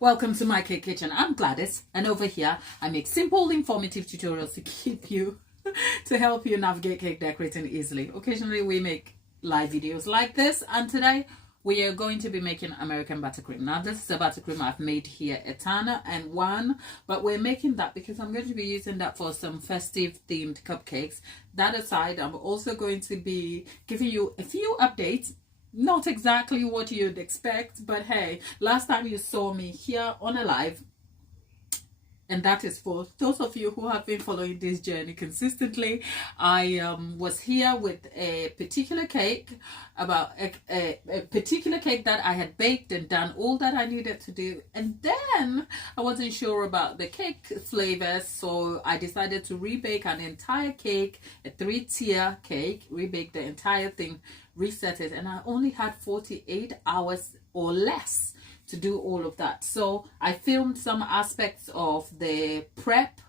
Welcome to my cake kitchen. I'm Gladys, and over here I make simple, informative tutorials to keep you, to help you navigate cake decorating easily. Occasionally we make live videos like this, and today we are going to be making American buttercream. Now this is a buttercream I've made here, a Tana and one, but we're making that because I'm going to be using that for some festive themed cupcakes. That aside, I'm also going to be giving you a few updates. Not exactly what you'd expect, but hey, last time you saw me here on a live, and that is for those of you who have been following this journey consistently. I was here with a particular cake, about a particular cake that I had baked and done all that I needed to do, and then I wasn't sure about the cake flavors, so I decided to rebake an entire cake, a 3-tier cake, rebake the entire thing, reset it, and I only had 48 hours or less to do all of that. So I filmed some aspects of the prep,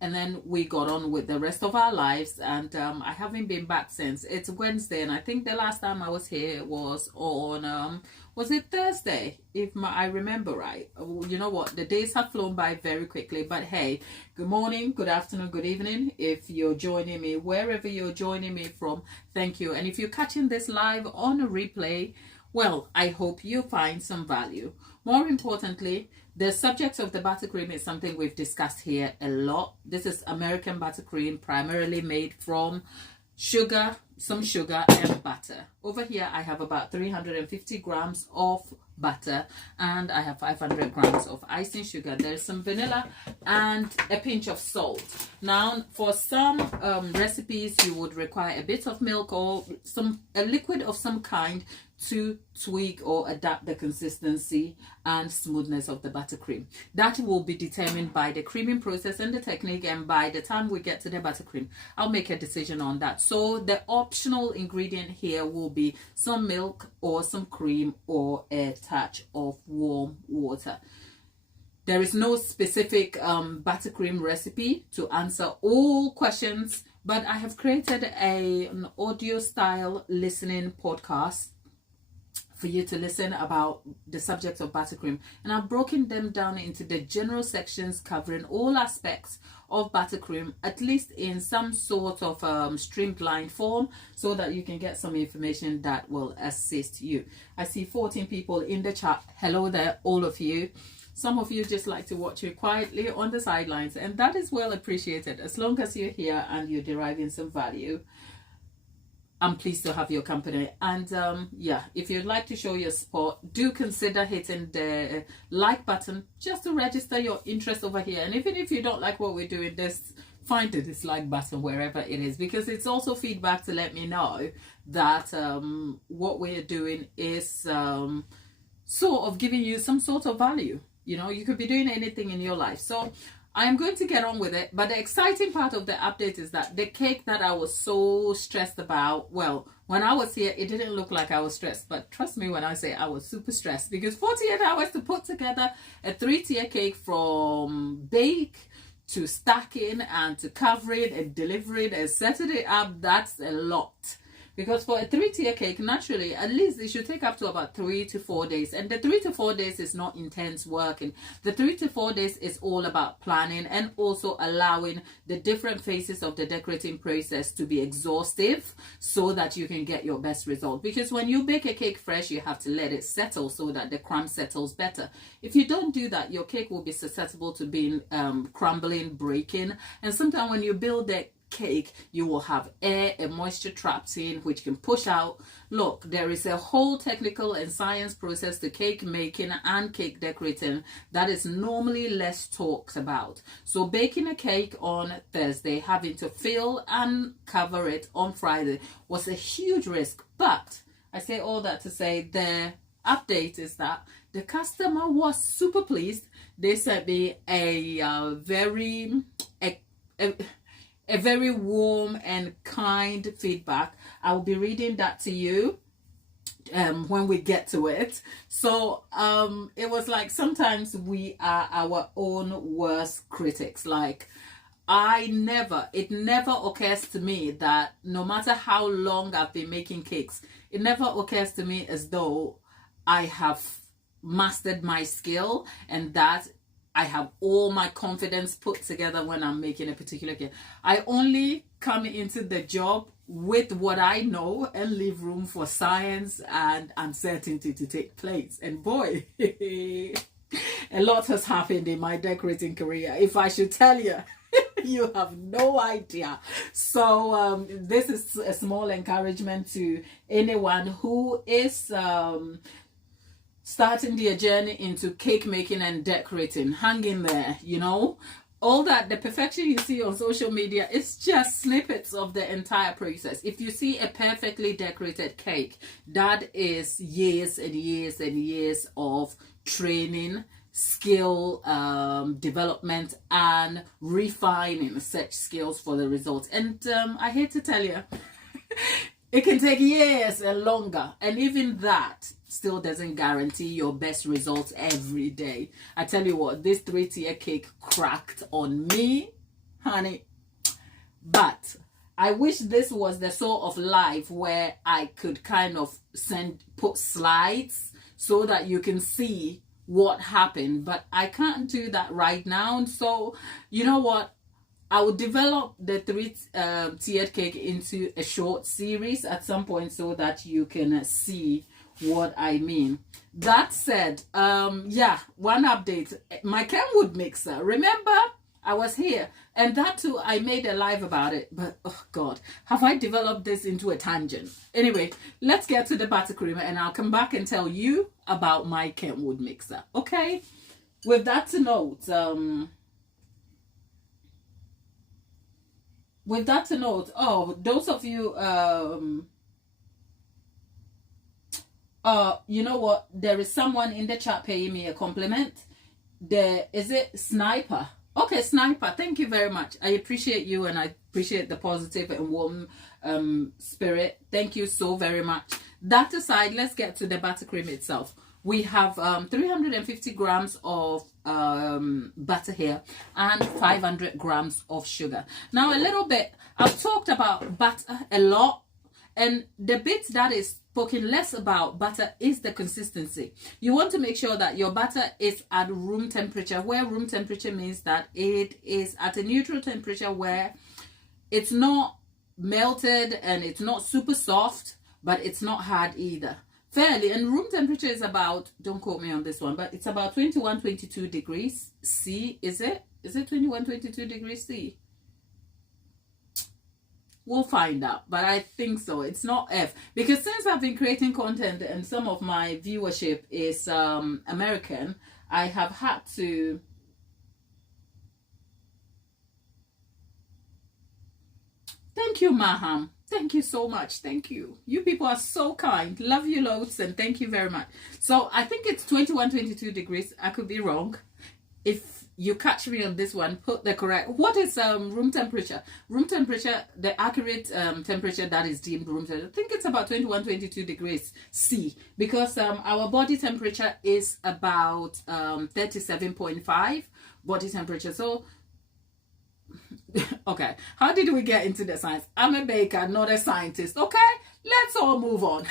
and then we got on with the rest of our lives, and I haven't been back since. It's Wednesday, and I think the last time I was here was on was it Thursday, if I remember right. You know what, the days have flown by very quickly, but hey, good morning, good afternoon, good evening. If you're joining me wherever you're joining me from, thank you. And if you're catching this live on a replay, well, I hope you find some value. More importantly, the subject of the buttercream is something we've discussed here a lot. This is American buttercream, primarily made from sugar, some sugar and butter. Over here I have about 350 grams of butter, and I have 500 grams of icing sugar. There's some vanilla and a pinch of salt. Now for some recipes you would require a bit of milk or a liquid of some kind to tweak or adapt the consistency and smoothness of the buttercream. That will be determined by the creaming process and the technique, and by the time we get to the buttercream I'll make a decision on that. So the optional ingredient here will be some milk or some cream or a touch of warm water. There is no specific buttercream recipe to answer all questions, but I have created an audio style listening podcast for you to listen about the subject of buttercream, and I've broken them down into the general sections covering all aspects of buttercream, at least in some sort of streamlined form, so that you can get some information that will assist you. I see 14 people in the chat. Hello there, all of you. Some of you just like to watch you quietly on the sidelines, and that is well appreciated. As long as you're here and you're deriving some value, I'm pleased to have your company. And yeah, if you'd like to show your support, do consider hitting the like button just to register your interest over here. And even if you don't like what we're doing, just find the dislike button wherever it is, because it's also feedback to let me know that what we're doing is sort of giving you some sort of value. You know, you could be doing anything in your life. So I'm going to get on with it, but the exciting part of the update is that the cake that I was so stressed about, well, when I was here, it didn't look like I was stressed, but trust me when I say I was super stressed, because 48 hours to put together a 3-tier cake, from bake to stacking and to covering and delivering and setting it up, that's a lot. Because for a 3-tier cake, naturally, at least it should take up to about 3 to 4 days. And the 3 to 4 days is not intense working. The 3 to 4 days is all about planning and also allowing the different phases of the decorating process to be exhaustive, so that you can get your best result. Because when you bake a cake fresh, you have to let it settle so that the crumb settles better. If you don't do that, your cake will be susceptible to being crumbling, breaking. And sometimes when you build the cake, you will have air and moisture trapped in, which can push out. Look, there is a whole technical and science process to cake making and cake decorating that is normally less talked about. So baking a cake on Thursday, having to fill and cover it on Friday was a huge risk. But I say all that to say the update is that the customer was super pleased. They sent me a very warm and kind feedback. I will be reading that to you when we get to it. So it was like, sometimes we are our own worst critics. Like, it never occurs to me that no matter how long I've been making cakes, it never occurs to me as though I have mastered my skill, and that I have all my confidence put together when I'm making a particular cake. I only come into the job with what I know and leave room for science and uncertainty to take place. And boy, a lot has happened in my decorating career. If I should tell you, you have no idea. So this is a small encouragement to anyone who is starting their journey into cake making and decorating. Hang in there, you know. All that, the perfection you see on social media, is just snippets of the entire process. If you see a perfectly decorated cake, that is years and years and years of training, skill development, and refining such skills for the results. And I hate to tell you, it can take years and longer, and even that still doesn't guarantee your best results every day. I tell you what, this 3-tier cake cracked on me, honey. But I wish this was the sort of life where I could kind of put slides so that you can see what happened, but I can't do that right now. So you know what, I will develop the 3-tiered cake into a short series at some point so that you can see what I mean. That said, yeah, one update, my Kenwood mixer, remember I was here, and that too, I made a live about it, but oh god, have I developed this into a tangent? Anyway, let's get to the buttercream and I'll come back and tell you about my Kenwood mixer. Okay, with that to note, oh, those of you you know what, there is someone in the chat paying me a compliment. Is it Sniper? Okay, Sniper, thank you very much. I appreciate you, and I appreciate the positive and warm spirit. Thank you so very much. That aside, let's get to the buttercream itself. We have 350 grams of butter here and 500 grams of sugar. Now, a little bit, I've talked about butter a lot, and the bit that is spoken less about butter is the consistency. You want to make sure that your butter is at room temperature, where room temperature means that it is at a neutral temperature where it's not melted and it's not super soft, but it's not hard either. Fairly, and room temperature is about, don't quote me on this one, but it's about 21-22 degrees C. Is it 21-22 degrees C? We'll find out, but I think so. It's not F, because since I've been creating content and some of my viewership is American, I have had to thank you, Maham. Thank you so much. Thank you. You people are so kind. Love you loads, and thank you very much. So I think it's 21-22 degrees. I could be wrong. If you catch me on this one, put the correct. What is room temperature? Room temperature, the accurate temperature that is deemed room temperature, I think it's about 21-22 degrees C, because our body temperature is about 37.5 body temperature. So okay, how did we get into the science? I'm a baker, not a scientist. Okay, let's all move on.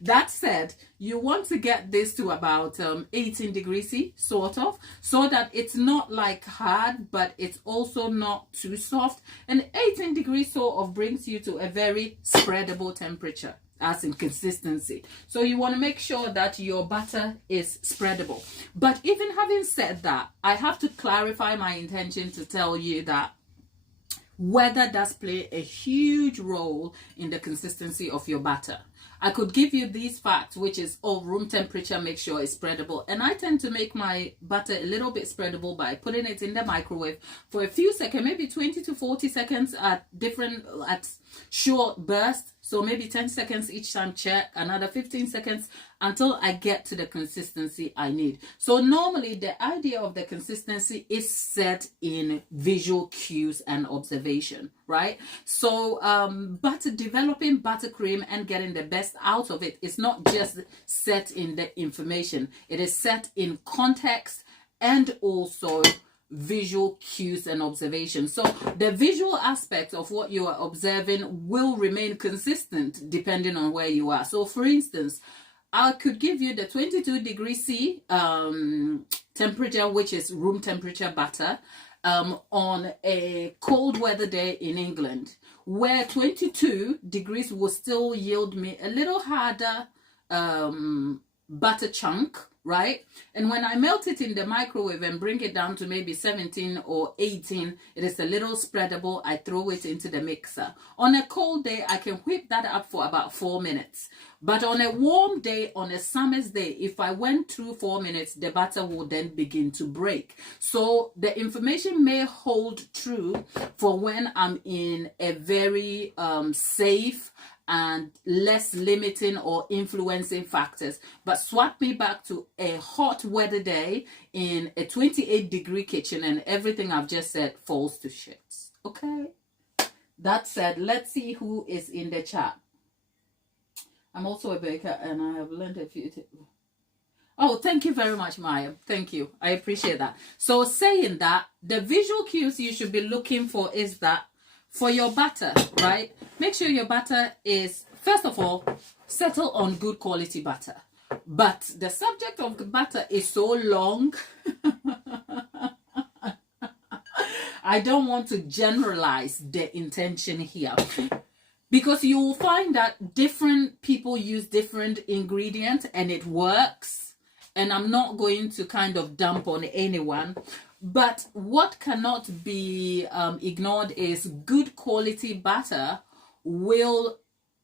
That said, you want to get this to about 18 degrees C, sort of, so that it's not like hard, but it's also not too soft. And 18 degrees sort of brings you to a very spreadable temperature, as in consistency. So you want to make sure that your butter is spreadable. But even having said that, I have to clarify my intention to tell you that weather does play a huge role in the consistency of your batter. I could give you these facts, which is, room temperature, make sure it's spreadable. And I tend to make my butter a little bit spreadable by putting it in the microwave for a few seconds, maybe 20 to 40 seconds at short bursts. So maybe 10 seconds each time, check, another 15 seconds until I get to the consistency I need. So normally the idea of the consistency is set in visual cues and observation, right? So developing buttercream and getting the best out of it is not just set in the information. It is set in context and also visual cues and observation. So the visual aspect of what you are observing will remain consistent depending on where you are. So for instance, I could give you the 22 degrees C temperature, which is room temperature butter, on a cold weather day in England, where 22 degrees will still yield me a little harder butter chunk, right? And when I melt it in the microwave and bring it down to maybe 17 or 18, it is a little spreadable. I throw it into the mixer. On a cold day, I can whip that up for about 4 minutes. But on a warm day, on a summer's day, if I went through 4 minutes, the butter will then begin to break. So the information may hold true for when I'm in a very safe and less limiting or influencing factors. But swap me back to a hot weather day in a 28-degree kitchen and everything I've just said falls to shit. Okay? That said, let's see who is in the chat. I'm also a baker and I have learned a few things. Oh, thank you very much, Maya. Thank you. I appreciate that. So saying that, the visual cues you should be looking for is that for your butter, right? Make sure your butter is, first of all, settle on good quality butter. But the subject of the butter is so long. I don't want to generalize the intention here. Because you will find that different people use different ingredients and it works. And I'm not going to kind of dump on anyone. But what cannot be ignored is good quality butter will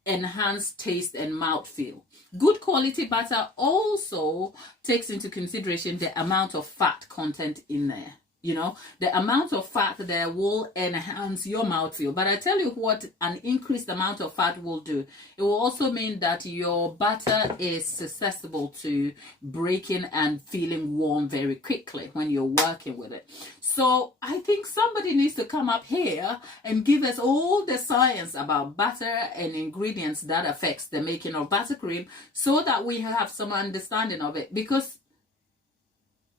enhance taste and mouthfeel. Good quality butter also takes into consideration the amount of fat content in there. You know, the amount of fat there will enhance your mouthfeel. But I tell you what an increased amount of fat will do. It will also mean that your butter is susceptible to breaking and feeling warm very quickly when you're working with it. So I think somebody needs to come up here and give us all the science about butter and ingredients that affects the making of buttercream so that we have some understanding of it. Because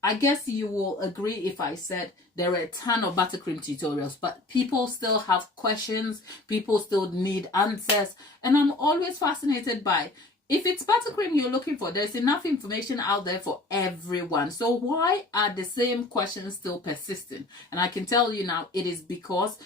I guess you will agree if I said there are a ton of buttercream tutorials, but people still have questions, people still need answers, and I'm always fascinated by, if it's buttercream you're looking for, there's enough information out there for everyone. So why are the same questions still persisting? And I can tell you now, it is because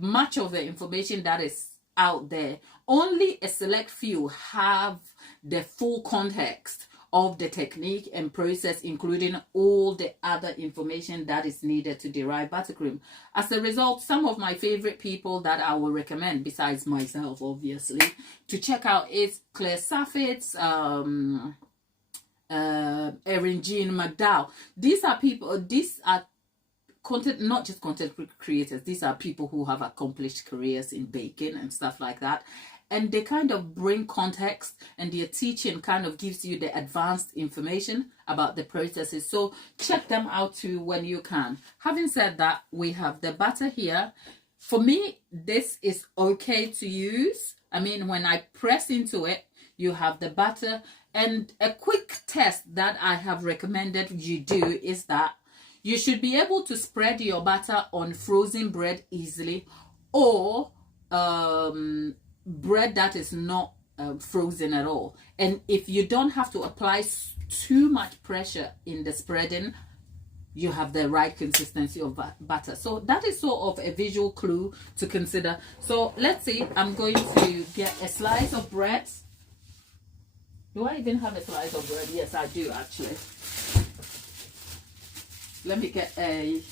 much of the information that is out there, only a select few have the full context of the technique and process, including all the other information that is needed to derive buttercream. As a result, some of my favorite people that I will recommend, besides myself obviously, to check out is Claire Saffitz, Erin Jean McDowell. These are people, these are content, not just content creators, these are people who have accomplished careers in baking and stuff like that. And they kind of bring context, and their teaching kind of gives you the advanced information about the processes. So check them out too when you can. Having said that, we have the butter here. For me, this is okay to use. I mean, when I press into it, you have the butter. And a quick test that I have recommended you do is that you should be able to spread your butter on frozen bread easily, or bread that is not frozen at all. And if you don't have to apply too much pressure in the spreading, you have the right consistency of butter. So that is sort of a visual clue to consider. So let's see, I'm going to get a slice of bread. Do I even have a slice of bread? Yes, I do actually. Let me get a...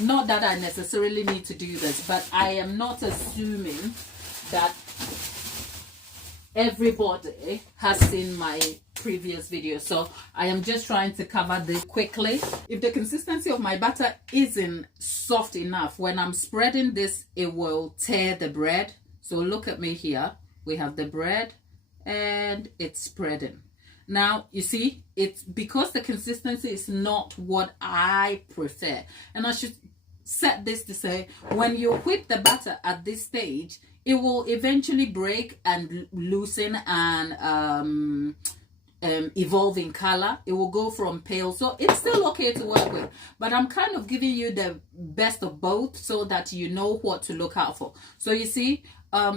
Not that I necessarily need to do this, but I am not assuming that everybody has seen my previous video. So I am just trying to cover this quickly. If the consistency of my butter isn't soft enough, when I'm spreading this, it will tear the bread. So look at me here. We have the bread and it's spreading. Now, you see, it's because the consistency is not what I prefer. And I should set this to say, when you whip the butter at this stage, it will eventually break and loosen and evolve in color. It will go from pale, so it's still okay to work with, but I'm kind of giving you the best of both so that you know what to look out for. So you see,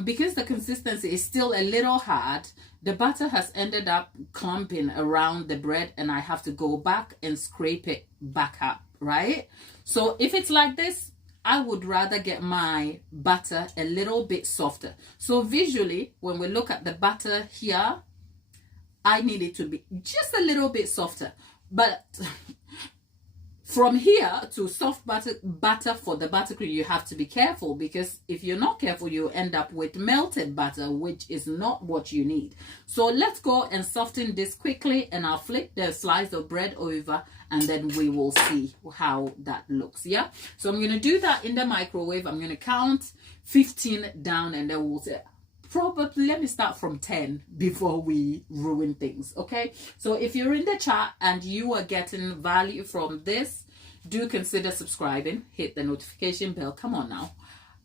because the consistency is still a little hard, the butter has ended up clumping around the bread, and I have to go back and scrape it back up, right? So if it's like this, I would rather get my butter a little bit softer. So visually, when we look at the butter here, I need it to be just a little bit softer. But from here to soft butter for the buttercream, you have to be careful, because if you're not careful, you end up with melted butter, which is not what you need. So let's go and soften this quickly, and I'll flip the slice of bread over, and then we will see how that looks. Yeah, so I'm going to do that in the microwave. I'm going to count 15 down, and then we'll say, probably let me start from 10 before we ruin things. Okay, so if you're in the chat and you are getting value from this, do consider subscribing, hit the notification bell. Come on now,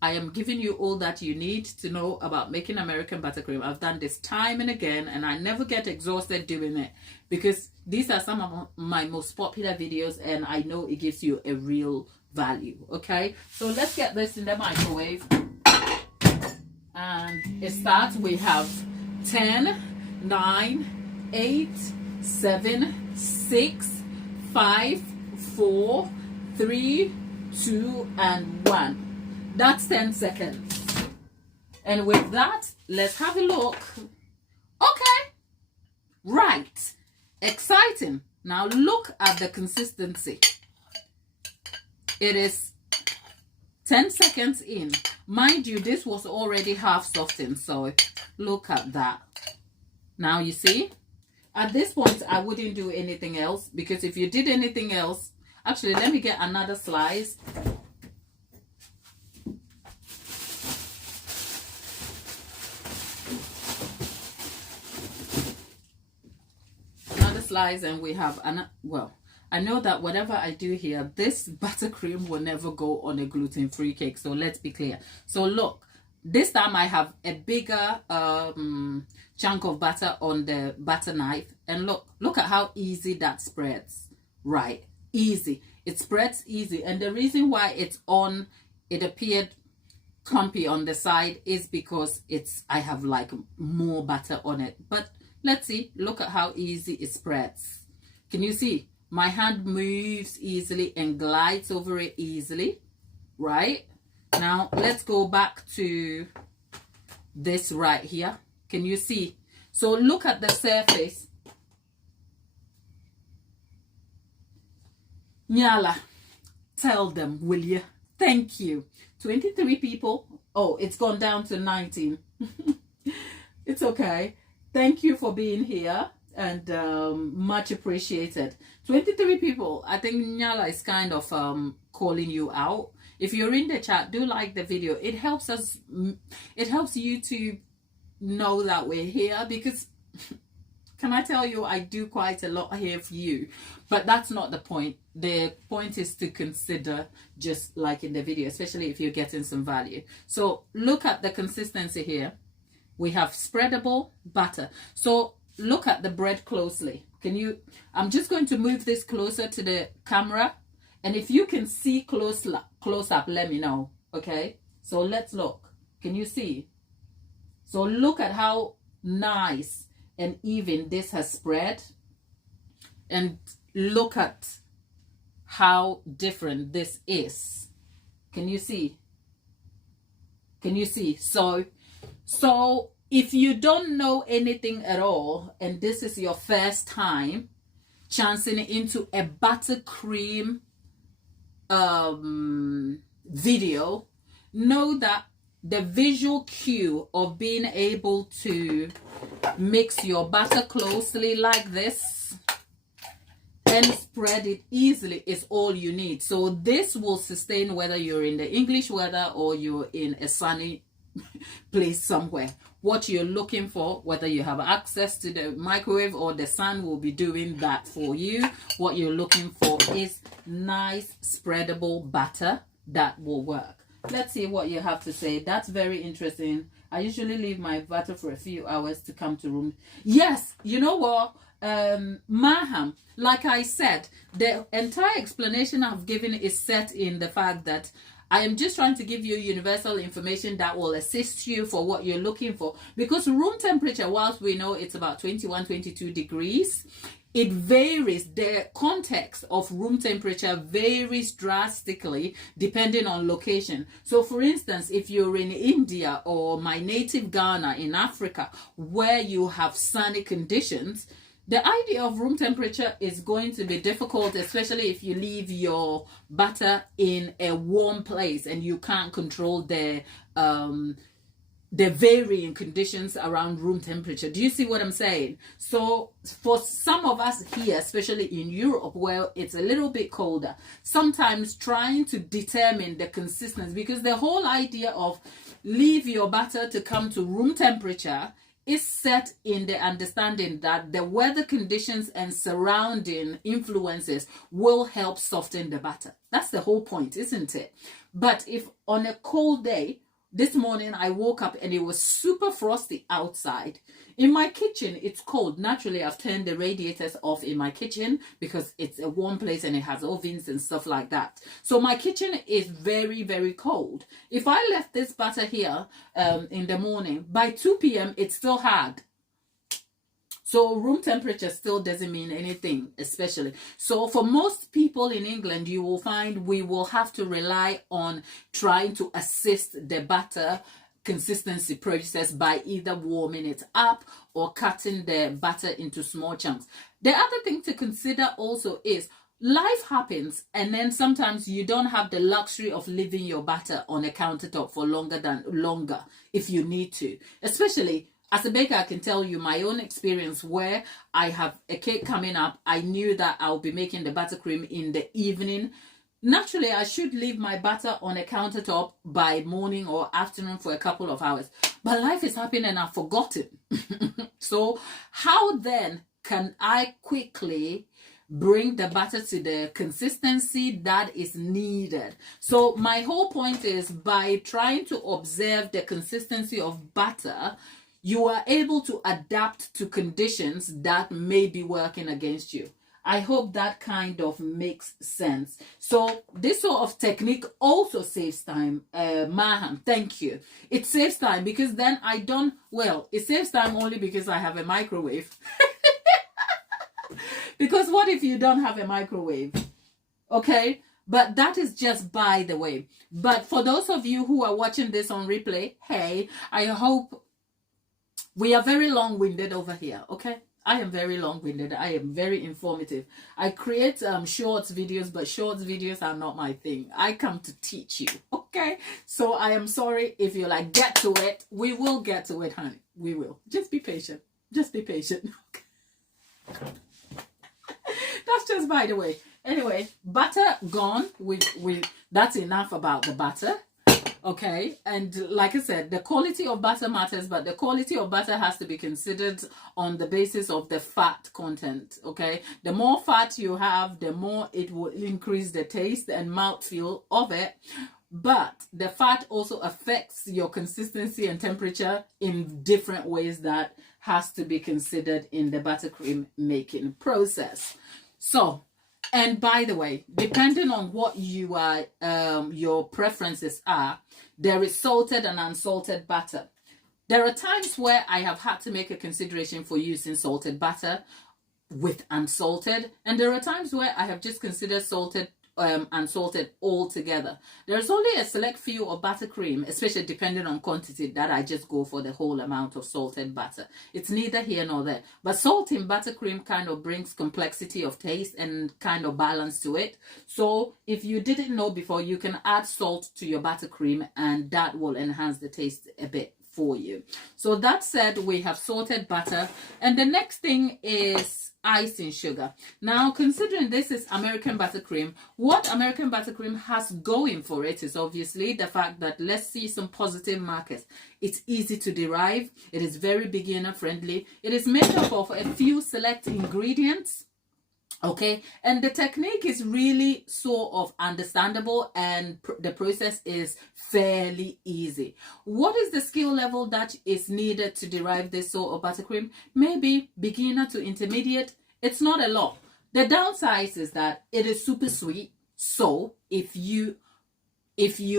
I am giving you all that you need to know about making American buttercream. I've done this time and again, and I never get exhausted doing it, because these are some of my most popular videos, and I know it gives you a real value. Okay, so let's get this in the microwave. And it starts, we have 10, 9, 8, 7, 6, 5, 4, 3, 2, and 1. That's 10 seconds. And with that, let's have a look. Okay, right, exciting. Now look at the consistency. It is 10 seconds in. Mind you, this was already half softened, so look at that. Now you see, at this point I wouldn't do anything else, because if you did anything else, actually let me get another slice. Another slice, and we have another, well, I know that whatever I do here, this buttercream will never go on a gluten-free cake. So let's be clear. So look, this time I have a bigger chunk of butter on the butter knife. And look at how easy that spreads. Right, easy. It spreads easy. And the reason why it appeared clumpy on the side is because I have like more butter on it. But let's see, look at how easy it spreads. Can you see? My hand moves easily and glides over it easily, right? Now, let's go back to this right here. Can you see? So look at the surface. Nyala, tell them, will you? Thank you. 23 people. Oh, it's gone down to 19. It's okay. Thank you for being here, and much appreciated. 23 people. I think Nyala is kind of calling you out. If you're in the chat, do like the video. It helps us, it helps YouTube know that we're here, because can I tell you, I do quite a lot here for you, but that's not the point. The point is to consider just liking the video, especially if you're getting some value. So look at the consistency here. We have spreadable butter. So look at the bread closely. Can you, I'm just going to move this closer to the camera, and if you can see close up, let me know. Okay, so let's look. Can you see? So look at how nice and even this has spread, and look at how different this is. Can you see? Can you see? So if you don't know anything at all, and this is your first time chancing into a buttercream video, know that the visual cue of being able to mix your butter closely like this and spread it easily is all you need. So this will sustain whether you're in the English weather or you're in a sunny place somewhere. What you're looking for, whether you have access to the microwave or the sun will be doing that for you. What you're looking for is nice spreadable butter that will work. Let's see what you have to say. That's very interesting. I usually leave my butter for a few hours to come to room. Yes, you know what? Maham, like I said, the entire explanation I've given is set in the fact that I am just trying to give you universal information that will assist you for what you're looking for. Because room temperature, whilst we know it's about 21, 22 degrees, it varies. The context of room temperature varies drastically depending on location. So for instance, if you're in India or my native Ghana in Africa, where you have sunny conditions, the idea of room temperature is going to be difficult, especially if you leave your butter in a warm place and you can't control the varying conditions around room temperature. Do you see what I'm saying? So for some of us here, especially in Europe where it's a little bit colder, sometimes trying to determine the consistency, because the whole idea of leave your butter to come to room temperature is set in the understanding that the weather conditions and surrounding influences will help soften the butter. That's the whole point, isn't it? But if on a cold day, this morning I woke up and it was super frosty outside. In my kitchen, it's cold. Naturally, I've turned the radiators off in my kitchen because it's a warm place and it has ovens and stuff like that. So my kitchen is very, very cold. If I left this butter here in the morning, by 2 p.m. it's still hard. So room temperature still doesn't mean anything, especially. So for most people in England, you will find we will have to rely on trying to assist the butter consistency process by either warming it up or cutting the butter into small chunks. The other thing to consider also is life happens, and then sometimes you don't have the luxury of leaving your butter on a countertop for longer if you need to. Especially as a baker, I can tell you my own experience where I have a cake coming up. I knew that I'll be making the buttercream in the evening. Naturally, I should leave my butter on a countertop by morning or afternoon for a couple of hours. But life is happening and I've forgotten. So how then can I quickly bring the butter to the consistency that is needed? So my whole point is by trying to observe the consistency of butter, you are able to adapt to conditions that may be working against you. I hope that kind of makes sense. So this sort of technique also saves time. Maham, thank you. It saves time because then it saves time only because I have a microwave. Because what if you don't have a microwave? Okay, but that is just by the way. But for those of you who are watching this on replay, hey, I hope we are very long-winded over here, okay? I am very long-winded. I am very informative. I create shorts videos, but shorts videos are not my thing. I come to teach you, okay? So I am sorry if you're like, get to it. We will get to it, honey. We will. Just be patient. Just be patient. That's just by the way. Anyway, butter gone. That's enough about the butter. Okay, and like I said, the quality of butter matters, but the quality of butter has to be considered on the basis of the fat content. Okay, the more fat you have, the more it will increase the taste and mouthfeel of it. But the fat also affects your consistency and temperature in different ways that has to be considered in the buttercream making process. So, and by the way, depending on what you are, your preferences are, there is salted and unsalted butter. There are times where I have had to make a consideration for using salted butter with unsalted, and there are times where I have just considered salted unsalted altogether. There's only a select few of buttercream, especially depending on quantity, that I just go for the whole amount of salted butter. It's neither here nor there, but salt in buttercream kind of brings complexity of taste and kind of balance to it. So if you didn't know before, you can add salt to your buttercream and that will enhance the taste a bit for you. So that said, we have salted butter, and the next thing is icing sugar. Now, considering this is American buttercream, what American buttercream has going for it is obviously the fact that, let's see some positive markers. It's easy to derive. It is very beginner friendly. It is made up of a few select ingredients. Okay, and the technique is really sort of understandable, and the process is fairly easy. What is the skill level that is needed to derive this sort of buttercream? Maybe beginner to intermediate. It's not a lot. The downside is that it is super sweet. So if you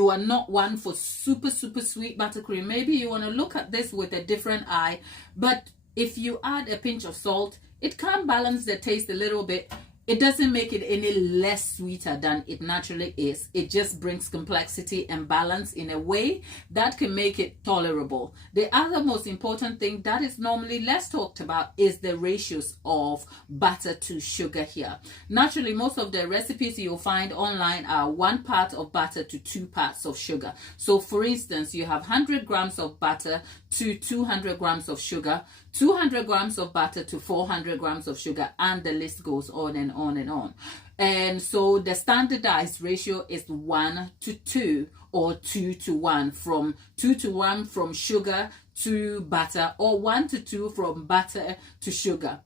are not one for super sweet buttercream, maybe you want to look at this with a different eye. But if you add a pinch of salt, it can balance the taste a little bit. It doesn't make it any less sweeter than it naturally is. It just brings complexity and balance in a way that can make it tolerable. The other most important thing that is normally less talked about is the ratios of butter to sugar here. Naturally, most of the recipes you'll find online are 1 part of butter to 2 parts of sugar. So for instance, you have 100 grams of butter to 200 grams of sugar, 200 grams of butter to 400 grams of sugar, and the list goes on and on and on. And so the standardized ratio is 1 to 2 or 2 to 1, from 2 to 1 from sugar to butter, or 1 to 2 from butter to sugar.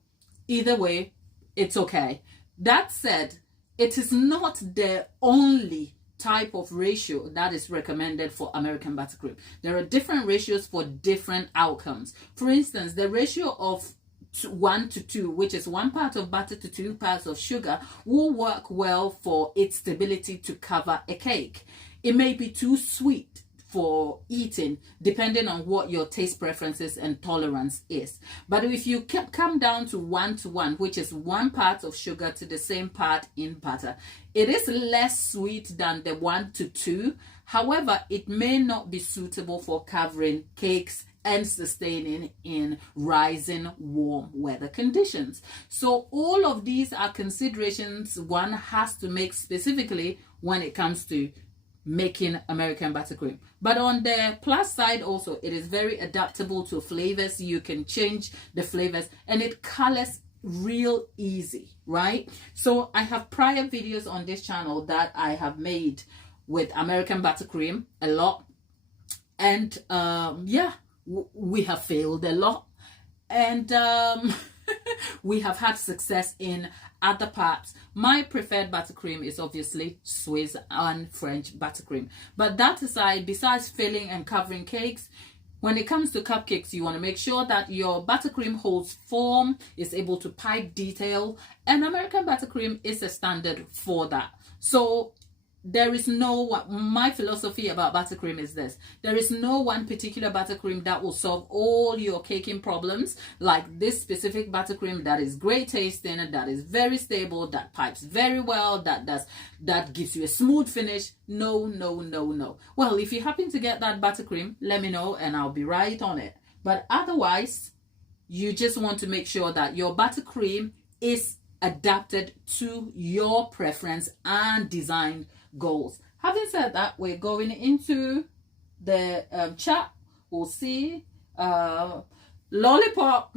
Either way, it's okay. That said, it is not the only type of ratio that is recommended for American buttercream. There are different ratios for different outcomes. For instance, the ratio of 1 to 2, which is 1 part of butter to 2 parts of sugar, will work well for its stability to cover a cake. It may be too sweet for eating, depending on what your taste preferences and tolerance is. But if you come down to 1 to 1, which is 1 part of sugar to the same part in butter, it is less sweet than the 1 to 2. However, it may not be suitable for covering cakes and sustaining in rising warm weather conditions. So all of these are considerations one has to make specifically when it comes to making American buttercream. But on the plus side also, it is very adaptable to flavors. You can change the flavors, and it colors real easy, right? So I have prior videos on this channel that I have made with American buttercream a lot, and yeah, we have failed a lot, and we have had success in other parts. My preferred buttercream is obviously Swiss and French buttercream. But that aside, besides filling and covering cakes, when it comes to cupcakes, you want to make sure that your buttercream holds form, is able to pipe detail, and American buttercream is a standard for that. So there is my philosophy about buttercream is this: there is no one particular buttercream that will solve all your caking problems, like this specific buttercream that is great tasting, that is very stable, that pipes very well, that gives you a smooth finish. No. Well, if you happen to get that buttercream, let me know and I'll be right on it. But otherwise, you just want to make sure that your buttercream is adapted to your preference and design goals. Having said that, we're going into the chat. We'll see. Lollipop.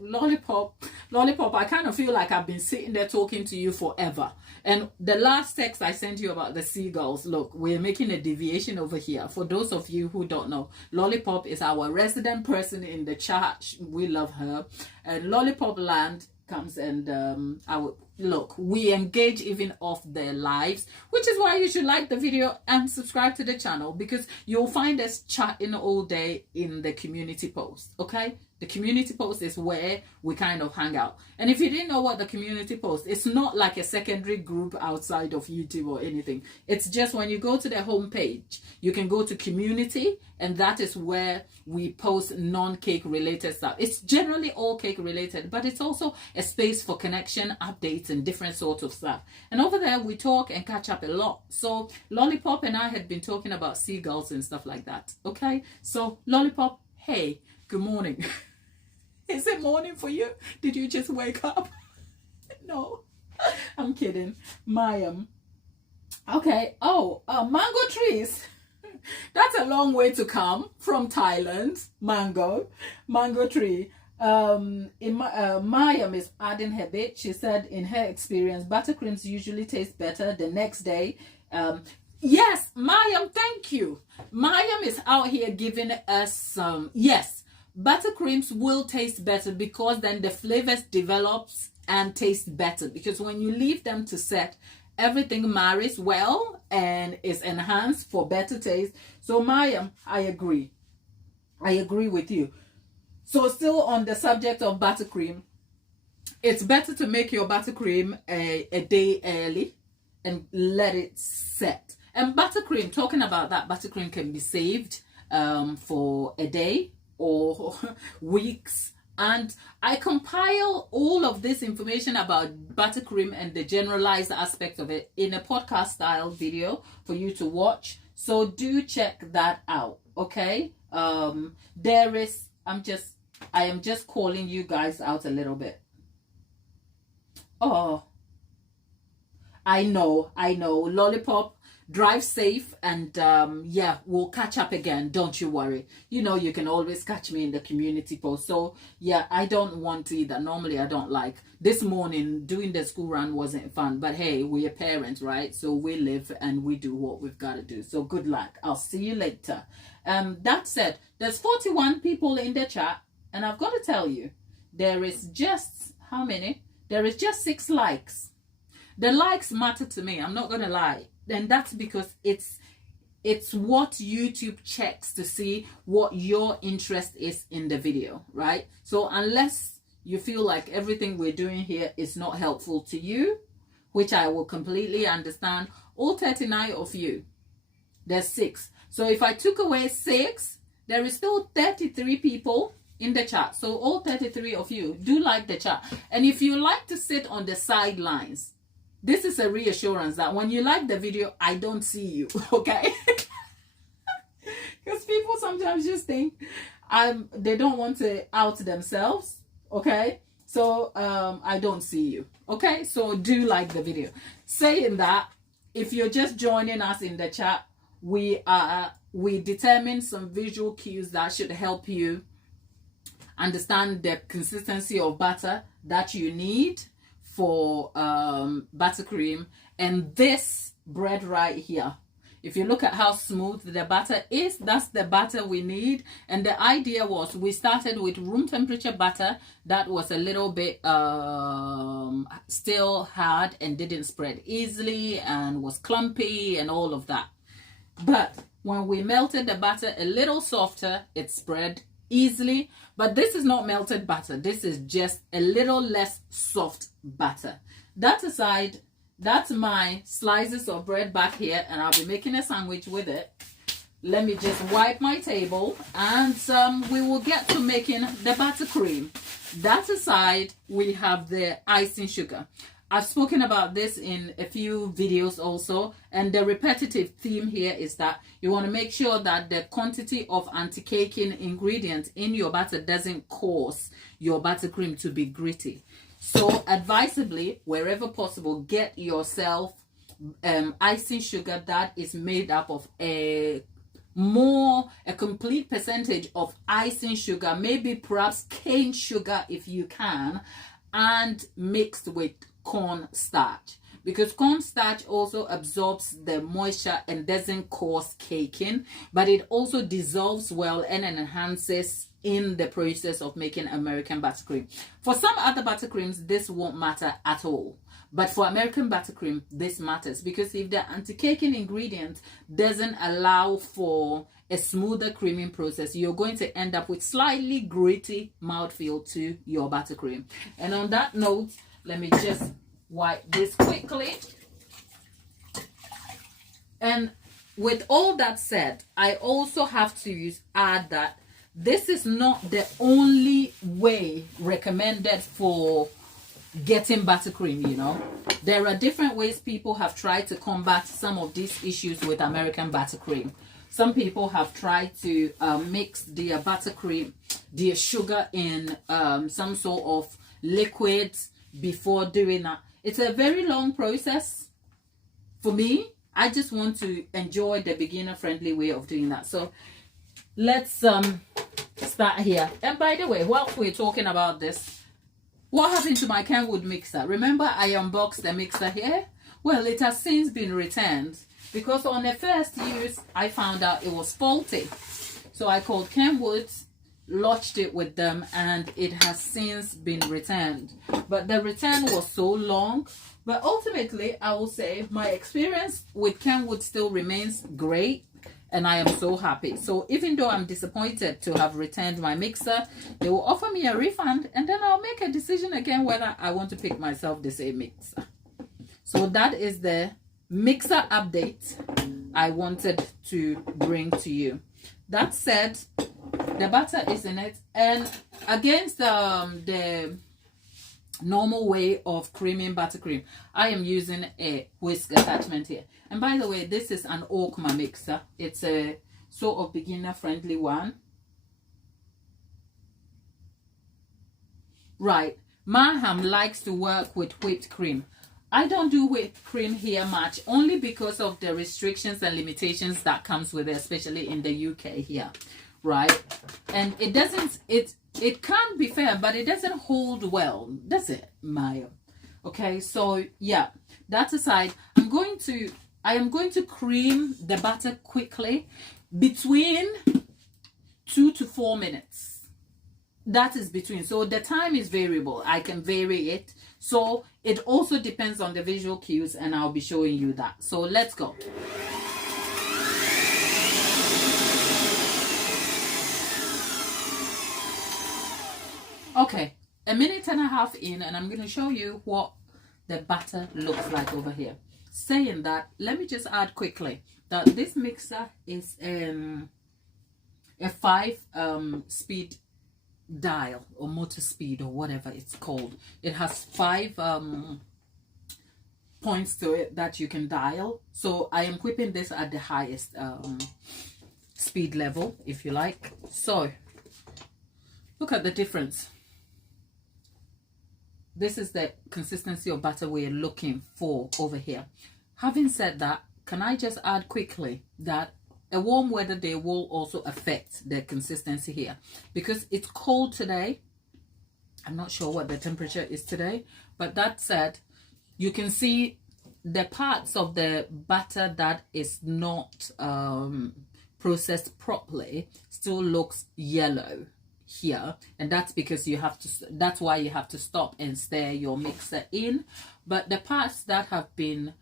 Lollipop, I kind of feel like I've been sitting there talking to you forever. And the last text I sent you about the seagulls, look, we're making a deviation over here. For those of you who don't know, Lollipop is our resident person in the chat. We love her. And Lollipop Land comes and look, we engage even off their lives, which is why you should like the video and subscribe to the channel, because you'll find us chatting all day in the community post. Okay, the community post is where we kind of hang out. And if you didn't know what the community post, it's not like a secondary group outside of YouTube or anything. It's just when you go to the homepage, you can go to community, and that is where we post non-cake related stuff. It's generally all cake related, but it's also a space for connection, updates, and different sorts of stuff. And over there, we talk and catch up a lot. So Lollipop and I had been talking about seagulls and stuff like that. Okay, so Lollipop, hey, good morning. Is it morning for you? Did you just wake up? No, I'm kidding. Mayam. Okay. Oh, mango trees. That's a long way to come from Thailand. Mango tree. Mayam is adding her bit. She said in her experience, buttercreams usually taste better the next day. Yes, Mayam, thank you. Mayam is out here giving us some, yes, buttercreams will taste better because then the flavors develops and taste better, because when you leave them to set, everything marries well and is enhanced for better taste. So Maya, I agree with you. So still on the subject of buttercream, it's better to make your buttercream a day early and let it set. And buttercream, talking about that, buttercream can be saved for a day or weeks. And I compile all of this information about buttercream and the generalized aspect of it in a podcast style video for you to watch. So do check that out, okay? I am just calling you guys out a little bit. Oh, I know. Lollipop, drive safe, and yeah, we'll catch up again. Don't you worry. You know, you can always catch me in the community post. So yeah, I don't want to either. Normally I don't like. This morning doing the school run wasn't fun, but hey, we're parents, right? So we live and we do what we've got to do. So good luck. I'll see you later. That said, there's 41 people in the chat, and I've got to tell you, there is just how many? There is just 6 likes. The likes matter to me. I'm not gonna lie. And that's because it's what YouTube checks to see what your interest is in the video, right? So unless you feel like everything we're doing here is not helpful to you, which I will completely understand, all 39 of you, there's 6. So if I took away 6, there is still 33 people in the chat. So all 33 of you do like the chat. And if you like to sit on the sidelines, this is a reassurance that when you like the video, I don't see you, okay? Because people sometimes just think they don't want to out themselves, okay? So I don't see you, okay? So do like the video. Saying that, if you're just joining us in the chat, we determine some visual cues that should help you understand the consistency of butter that you need for buttercream. And this bread right here, if you look at how smooth the butter is, that's the butter we need. And the idea was, we started with room temperature butter that was a little bit still hard and didn't spread easily and was clumpy and all of that. But when we melted the butter a little softer, it spread easily. But this is not melted butter. This is just a little less soft butter. That aside, that's my slices of bread back here, and I'll be making a sandwich with it. Let me just wipe my table, and we will get to making the buttercream. That aside, we have the icing sugar. I've spoken about this in a few videos also, and the repetitive theme here is that you want to make sure that the quantity of anti-caking ingredients in your batter doesn't cause your buttercream to be gritty. So advisably, wherever possible, get yourself icing sugar that is made up of a complete percentage of icing sugar, maybe perhaps cane sugar if you can, and mixed with cornstarch, because cornstarch also absorbs the moisture and doesn't cause caking, but it also dissolves well and enhances in the process of making American buttercream. For some other buttercreams, this won't matter at all. But for American buttercream, this matters, because if the anti-caking ingredient doesn't allow for a smoother creaming process, you're going to end up with slightly gritty mouthfeel to your buttercream. And on that note, let me just wipe this quickly. And with all that said, I also have to add that this is not the only way recommended for getting buttercream, you know. There are different ways people have tried to combat some of these issues with American buttercream. Some people have tried to mix their buttercream, their sugar in some sort of liquids before doing that. It's a very long process. For me, I just want to enjoy the beginner friendly way of doing that. So let's start here. And by the way, while we're talking about this, what happened to my Kenwood mixer? Remember I unboxed the mixer here? Well, it has since been returned because on the first use I found out it was faulty. So I called Kenwood lodged it with them, and it has since been returned. But the return was so long. But ultimately, I will say my experience with Kenwood still remains great, and I am so happy. So even though I'm disappointed to have returned my mixer, they will offer me a refund, and then I'll make a decision again whether I want to pick myself the same mixer. So that is the mixer update I wanted to bring to you. That said, the butter is in it, and against the normal way of creaming buttercream, I am using a whisk attachment here. And by the way, this is an Okma mixer. It's a sort of beginner friendly one. Right, Maham likes to work with whipped cream. I don't do whipped cream here much, only because of the restrictions and limitations that comes with it, especially in the UK here, right? And it doesn't, it can be fair, but it doesn't hold well, does it, Maya? Okay, so yeah, that aside, I am going to cream the butter quickly, between 2 to 4 minutes. That is between, so the time is variable. I can vary it, so it also depends on the visual cues, and I'll be showing you that. So let's go. Okay, a minute and a half in, and I'm going to show you what the butter looks like over here. Saying that, let me just add quickly that this mixer is a 5 speed dial, or motor speed, or whatever it's called. It has 5 points to it that you can dial. So I am whipping this at the highest speed level, if you like. So look at the difference. This is the consistency of butter we're looking for over here. Having said that, can I just add quickly that a warm weather day will also affect the consistency here, because it's cold today. I'm not sure what the temperature is today, but that said, you can see the parts of the butter that is not processed properly still looks yellow here, and that's because that's why you have to stop and stir your mixer in. But the parts that have been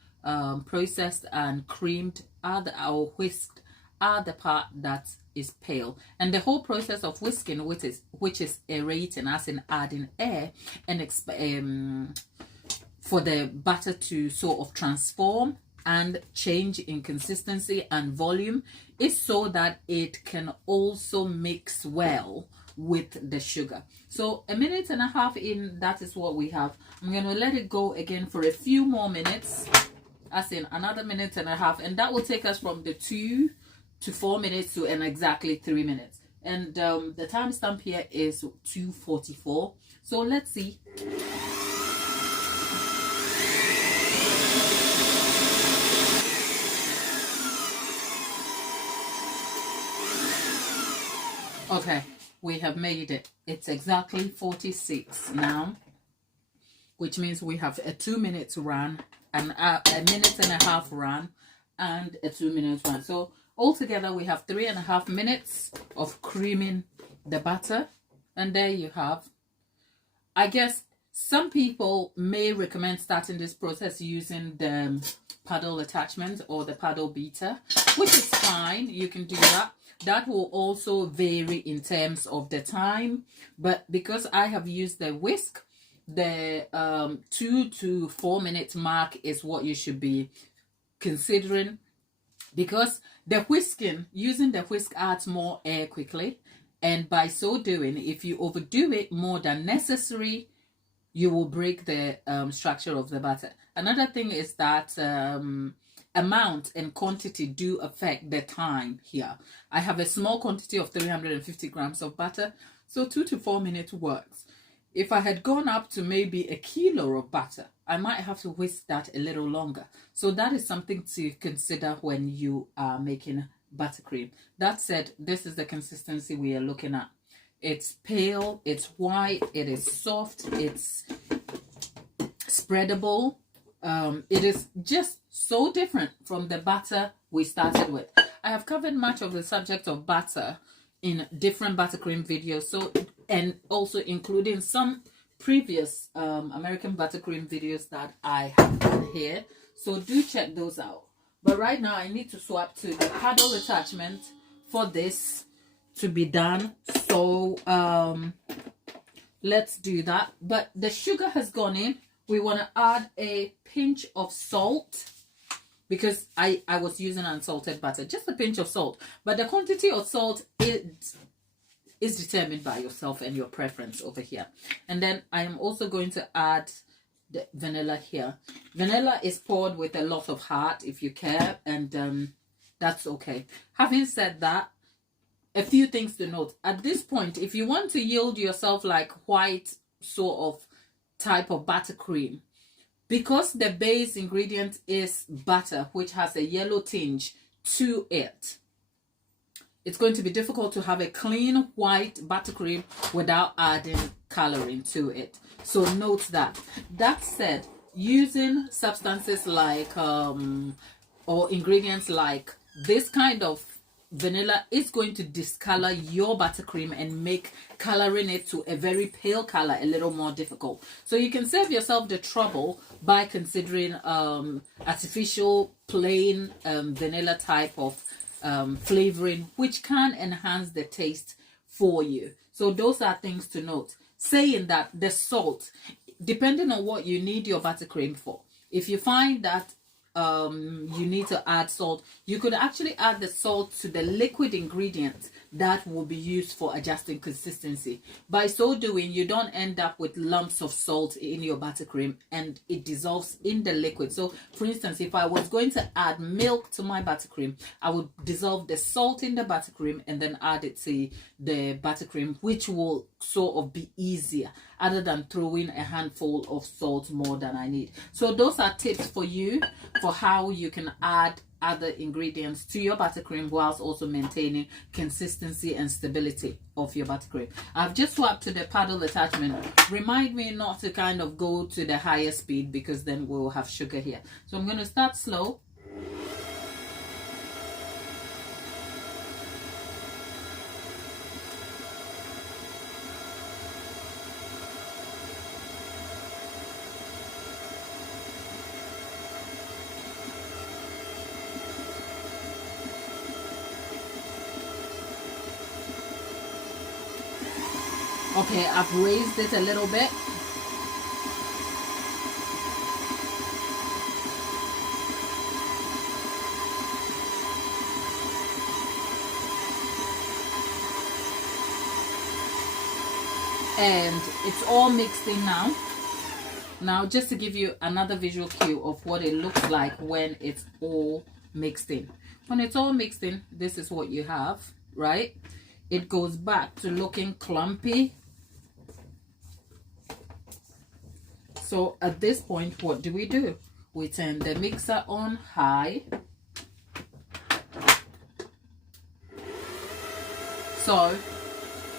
processed and creamed or whisked are the part that is pale. And the whole process of whisking, which is aerating, as in adding air, and for the butter to sort of transform and change in consistency and volume, is so that it can also mix well with the sugar. So a minute and a half in, that is what we have. I'm going to let it go again for a few more minutes, as in another minute and a half, and that will take us from the 2 to 4 minutes to an exactly 3 minutes. And the timestamp here is 2:44. So let's see. Okay, we have made it. It's exactly 46 now, which means we have a 2 minutes run, and a minute and a half run, and a 2 minute run. So altogether we have 3.5 minutes of creaming the butter. And there you have. I guess some people may recommend starting this process using the paddle attachment or the paddle beater, which is fine. You can do that. That will also vary in terms of the time, but because I have used the whisk, the 2 to 4 minute mark is what you should be considering, because the whisking, using the whisk, adds more air quickly, and by so doing, if you overdo it more than necessary, you will break the structure of the batter. Another thing is that amount and quantity do affect the time here. I have a small quantity of 350 grams of butter, so 2 to 4 minutes works. If I had gone up to maybe a kilo of butter, I might have to whisk that a little longer. So that is something to consider when you are making buttercream. That said, this is the consistency we are looking at. It's pale, it's white, it is soft, it's spreadable. It is just so different from the butter we started with. I have covered much of the subject of butter in different buttercream videos, so, and also including some previous American buttercream videos that I have done here, so do check those out. But right now I need to swap to the paddle attachment for this to be done, so let's do that. But the sugar has gone in. We want to add a pinch of salt, because I was using unsalted butter, just a pinch of salt, but the quantity of salt is determined by yourself and your preference over here. And then I am also going to add the vanilla here. Vanilla is poured with a lot of heart if you care, and that's okay. Having said that, a few things to note at this point. If you want to yield yourself like white sort of type of buttercream, because the base ingredient is butter, which has a yellow tinge to it, it's going to be difficult to have a clean white buttercream without adding coloring to it. So note that. That said, using substances like or ingredients like this kind of vanilla is going to discolor your buttercream and make coloring it to a very pale color a little more difficult. So you can save yourself the trouble by considering artificial plain vanilla type of flavoring, which can enhance the taste for you. So those are things to note. Saying that, the salt, depending on what you need your buttercream for, if you find that you need to add salt, you could actually add the salt to the liquid ingredient that will be used for adjusting consistency. By so doing, you don't end up with lumps of salt in your buttercream and it dissolves in the liquid. So for instance, if I was going to add milk to my buttercream, I would dissolve the salt in the buttercream and then add it to the buttercream, which will sort of be easier, other than throwing a handful of salt more than I need. So those are tips for you for how you can add other ingredients to your buttercream whilst also maintaining consistency and stability of your buttercream. I've just swapped to the paddle attachment. Remind me not to kind of go to the higher speed, because then we'll have sugar here. So I'm going to start slow. Okay, I've raised it a little bit. And it's all mixed in now. Now, just to give you another visual cue of what it looks like when it's all mixed in. When it's all mixed in, this is what you have, right? It goes back to looking clumpy. So at this point, what do? We turn the mixer on high. So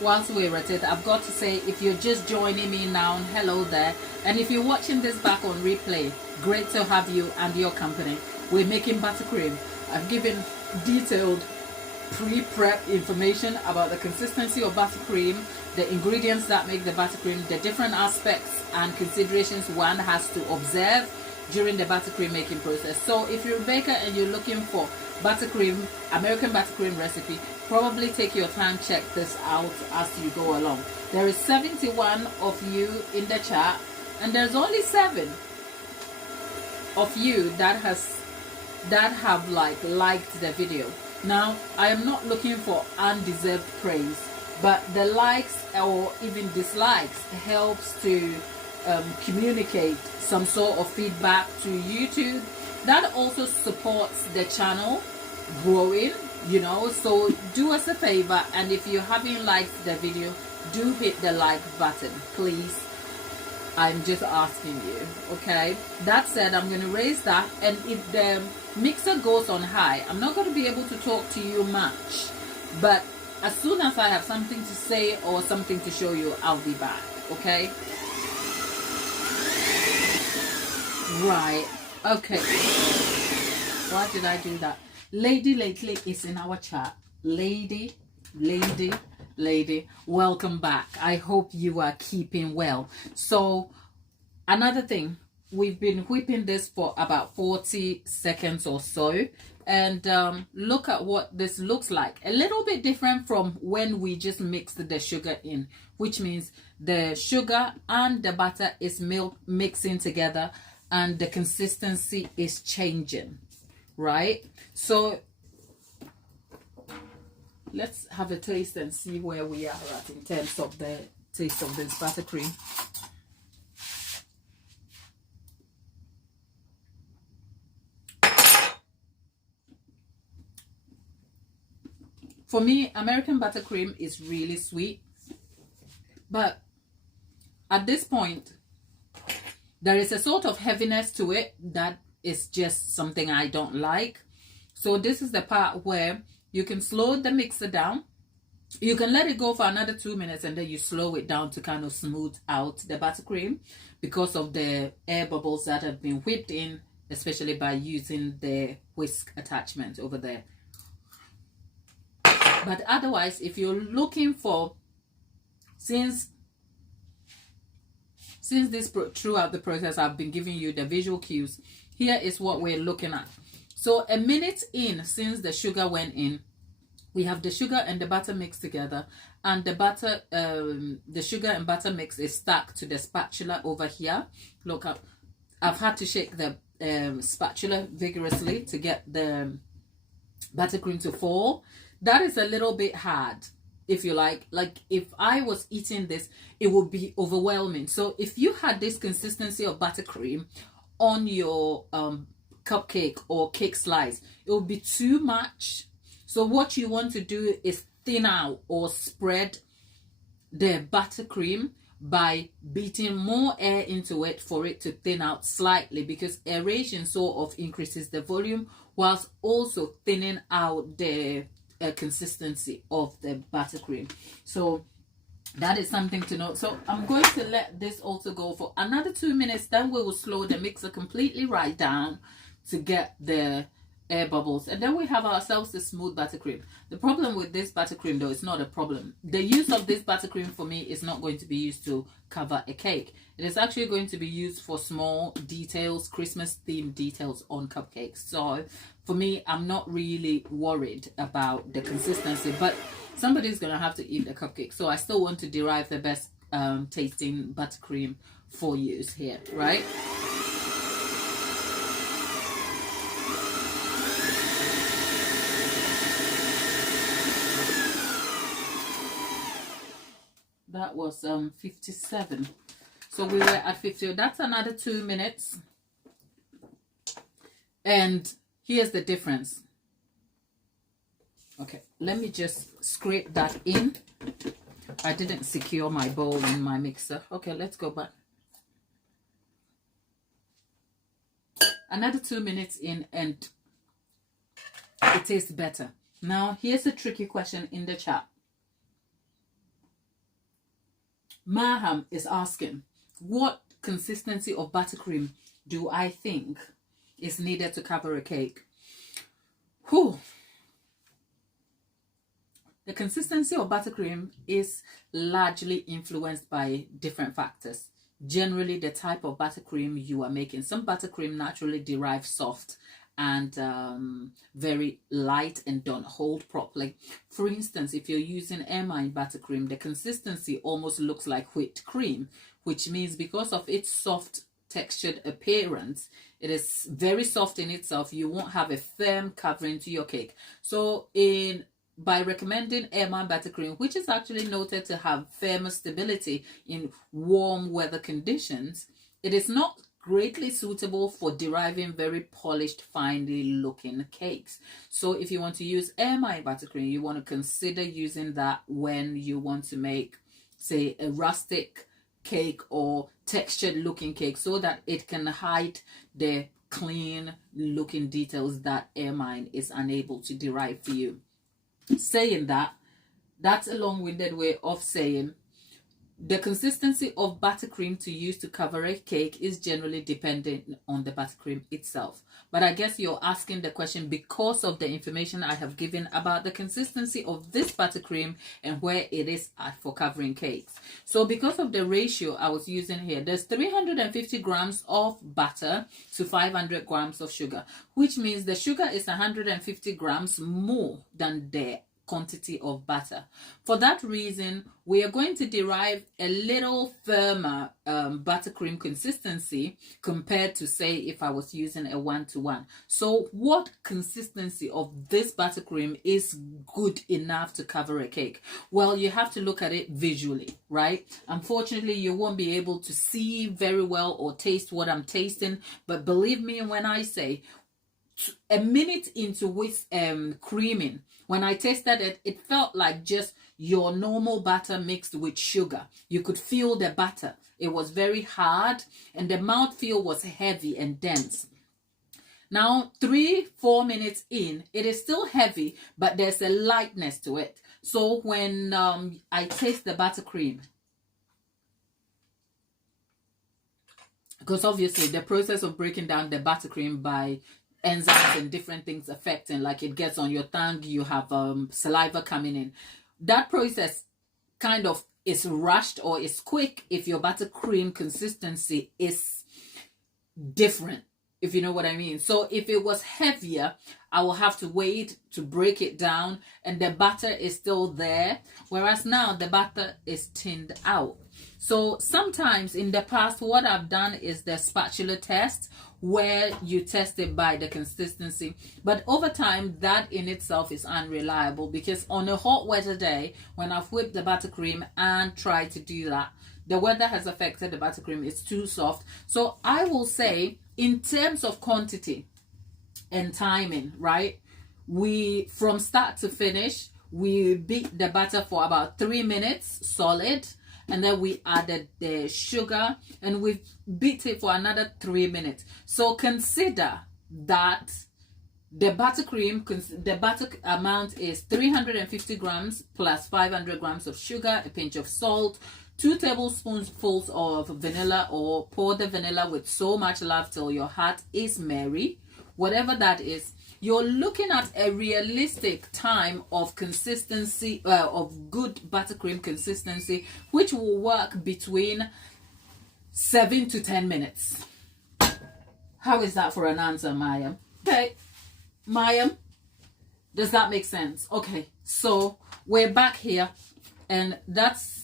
whilst we're at it, I've got to say, if you're just joining me now, hello there. And if you're watching this back on replay, great to have you and your company. We're making buttercream. I've given detailed pre-prep information about the consistency of buttercream, the ingredients that make the buttercream, the different aspects and considerations one has to observe during the buttercream making process. So if you're a baker and you're looking for buttercream, American buttercream recipe, probably take your time, check this out as you go along. There is 71 of you in the chat, and there's only 7 of you that have liked the video. Now, I am not looking for undeserved praise, but the likes or even dislikes helps to communicate some sort of feedback to YouTube. That also supports the channel growing, you know. So do us a favor, and if you haven't liked the video, do hit the like button, please. I'm just asking you, okay? That said, I'm going to raise that, and if the mixer goes on high, I'm not going to be able to talk to you much, but as soon as I have something to say or something to show you, I'll be back, okay? Right, okay. Why did I do that? Lady lately is in our chat. Lady lady, welcome back. I hope you are keeping well. So another thing, we've been whipping this for about 40 seconds or so, and look at what this looks like. A little bit different from when we just mixed the sugar in, which means the sugar and the butter is mixing together and the consistency is changing, right? So let's have a taste and see where we are at in terms of the taste of this buttercream. For me, American buttercream is really sweet, but at this point, there is a sort of heaviness to it that is just something I don't like. So this is the part where you can slow the mixer down. You can let it go for another 2 minutes and then you slow it down to kind of smooth out the buttercream because of the air bubbles that have been whipped in, especially by using the whisk attachment over there. But otherwise, if you're looking for, since this throughout the process I've been giving you the visual cues, here is what we're looking at. So a minute in since the sugar went in, we have the sugar and the butter mixed together, and the butter, the sugar and butter mix is stuck to the spatula over here. Look up, I've had to shake the spatula vigorously to get the buttercream to fall. That is a little bit hard, if you like if I was eating this, it would be overwhelming. So if you had this consistency of buttercream on your cupcake or cake slice, it would be too much. So what you want to do is thin out or spread the buttercream by beating more air into it for it to thin out slightly, because aeration sort of increases the volume whilst also thinning out the consistency of the buttercream. So that is something to note. So I'm going to let this also go for another 2 minutes, then we will slow the mixer completely right down to get the air bubbles, and then we have ourselves the smooth buttercream. The problem with this buttercream, though, it's not a problem. The use of this buttercream for me is not going to be used to cover a cake. It is actually going to be used for small details, Christmas themed details on cupcakes. So for me, I'm not really worried about the consistency, but somebody's gonna have to eat the cupcake, so I still want to derive the best tasting buttercream for use here, right? That was 57. So we were at 50. That's another 2 minutes. And here's the difference. Okay, let me just scrape that in. I didn't secure my bowl in my mixer. Okay, let's go back. Another 2 minutes in and it tastes better. Now, here's a tricky question in the chat. Maham is asking, what consistency of buttercream do I think is needed to cover a cake? Whew. The consistency of buttercream is largely influenced by different factors. Generally, the type of buttercream you are making. Some buttercream naturally derive soft and very light and don't hold properly. For instance, if you're using ermine buttercream, the consistency almost looks like whipped cream, which means because of its soft textured appearance, it is very soft in itself. You won't have a firm covering to your cake. So by recommending ermine buttercream, which is actually noted to have firmer stability in warm weather conditions, it is not greatly suitable for deriving very polished, finely looking cakes. So if you want to use ermine buttercream, you want to consider using that when you want to make, say, a rustic cake or textured looking cake, so that it can hide the clean looking details that ermine is unable to derive for you. Saying that, that's a long-winded way of saying the consistency of buttercream to use to cover a cake is generally dependent on the buttercream itself. But I guess you're asking the question because of the information I have given about the consistency of this buttercream and where it is at for covering cakes. So because of the ratio I was using here, there's 350 grams of butter to 500 grams of sugar, which means the sugar is 150 grams more than the quantity of butter. For that reason, we are going to derive a little firmer buttercream consistency compared to, say, if I was using a 1-to-1. So what consistency of this buttercream is good enough to cover a cake? Well, you have to look at it visually, right? Unfortunately, you won't be able to see very well or taste what I'm tasting, but believe me when I say a minute into whisk creaming, when I tasted it, it felt like just your normal butter mixed with sugar. You could feel the butter. It was very hard and the mouthfeel was heavy and dense. Now, 3-4 minutes in, it is still heavy, but there's a lightness to it. So when I taste the buttercream, because obviously the process of breaking down the buttercream by enzymes and different things affecting, like it gets on your tongue, you have saliva coming in. That process kind of is rushed or is quick if your buttercream consistency is different, if you know what I mean. So if it was heavier, I will have to wait to break it down and the butter is still there, whereas now the butter is thinned out. So sometimes in the past, what I've done is the spatula test, where you test it by the consistency. But over time, that in itself is unreliable, because on a hot weather day, when I've whipped the buttercream and tried to do that, the weather has affected the buttercream. It's too soft. So I will say, in terms of quantity and timing, right? We, from start to finish, we beat the butter for about 3 minutes solid. And then we added the sugar and we beat it for another 3 minutes. So consider that the buttercream, the butter amount is 350 grams plus 500 grams of sugar, a pinch of salt, 2 tablespoonfuls of vanilla, or pour the vanilla with so much love till your heart is merry. Whatever that is, you're looking at a realistic time of consistency, of good buttercream consistency, which will work between 7 to 10 minutes. How is that for an answer, Mayam? Okay, Mayam, does that make sense? Okay, so we're back here, and that's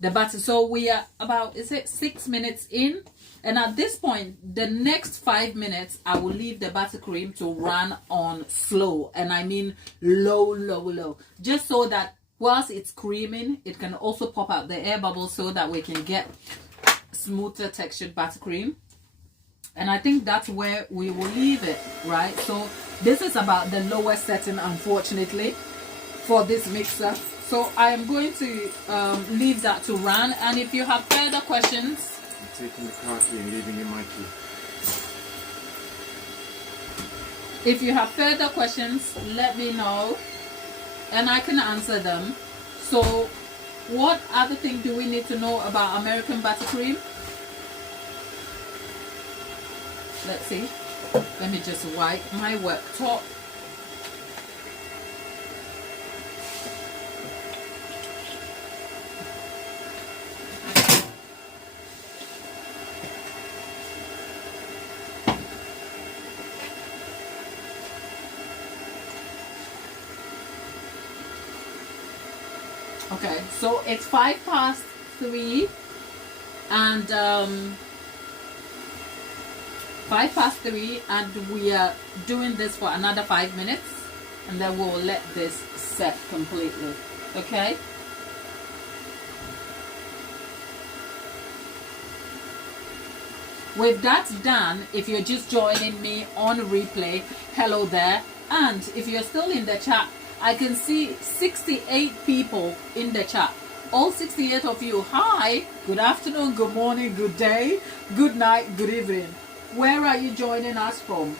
the butter. So we are about, is it 6 minutes in? And at this point, the next 5 minutes, I will leave the buttercream to run on slow. And I mean low, low, low. Just so that whilst it's creaming, it can also pop out the air bubbles so that we can get smoother textured buttercream. And I think that's where we will leave it, right? So this is about the lowest setting, unfortunately, for this mixer. So I am going to leave that to run. And if you have further questions, taking the car key and leaving in my key. If you have further questions, let me know and I can answer them. So what other thing do we need to know about American buttercream? Let's see. Let me just wipe my worktop. Okay, so it's 3:05 and 3:05, and we are doing this for another 5 minutes, and then we'll let this set completely. Okay. With that done, if you're just joining me on replay, hello there. And if you're still in the chat, I can see 68 people in the chat. All 68 of you, hi, good afternoon, good morning, good day, good night, good evening. Where are you joining us from?